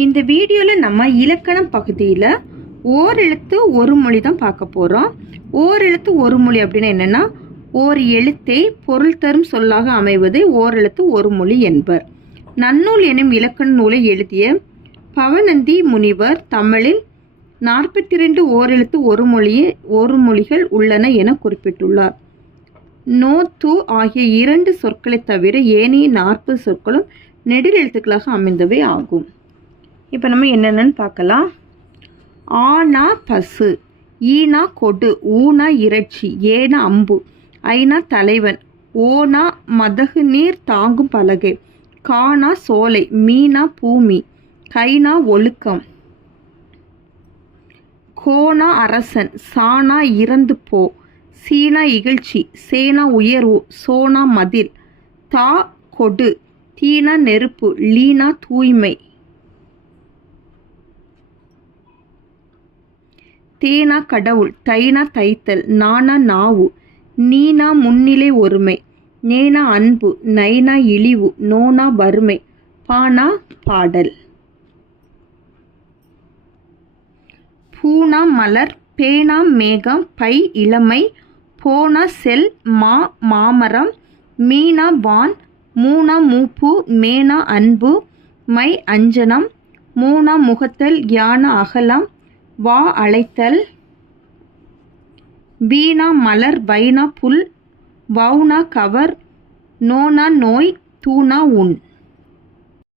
இந்த வீடியோவில் நம்ம இலக்கணம் பகுதியில் ஓரெழுத்து ஒரு மொழி தான் பார்க்க போகிறோம். ஓரெழுத்து ஒரு மொழி அப்படின்னா என்னென்னா, ஓர் எழுத்தை பொருள் தரும் சொல்லாக அமைவது ஓரெழுத்து ஒரு மொழி என்பர். நன்னூல் எனும் இலக்கண நூலை எழுதிய பவணந்தி முனிவர் தமிழில் 42 ஓரெழுத்து ஒரு மொழிகள் உள்ளன என குறிப்பிட்டுள்ளார். நோ து ஆகிய 2 சொற்களை தவிர ஏனைய 40 சொற்களும் நெடில் எழுத்துக்களாக அமைந்தவை ஆகும். இப்போ நம்ம என்னென்னு பார்க்கலாம். ஆனா பசு, ஈனா கொடு, ஊனா இறைச்சி, ஏனா அம்பு, ஐனா தலைவன், ஓனா மதகு நீர் தாங்கும் பலகை, கானா சோலை, மீனா பூமி, கைனா ஒழுக்கம், கோனா அரசன், சானா இறந்து போ, சீனா இகழ்ச்சி, சேனா உயர்வு, சோனா மதில், தா கொடு, தீனா நெருப்பு, லீனா தூய்மை, தேனா கடவுள், தைனா தைத்தல், நானா நாவு, நீனா முன்னிலை ஒருமை, நேனா அன்பு, நைனா இழிவு, நோனா வறுமை, பானா பாடல். பூனா மலர், பேனா மேகம், பை இளமை, போனா செல், மாமரம், மீனா வான், மூனா மூப்பு, மேனா அன்பு, மை அஞ்சனம், மூனா முகத்தல், யானா அகலம், வா அழைத்தல், வீணா மலர், வைனா புல், வவுனா கவர், நோனா நோய், தூணா உன்.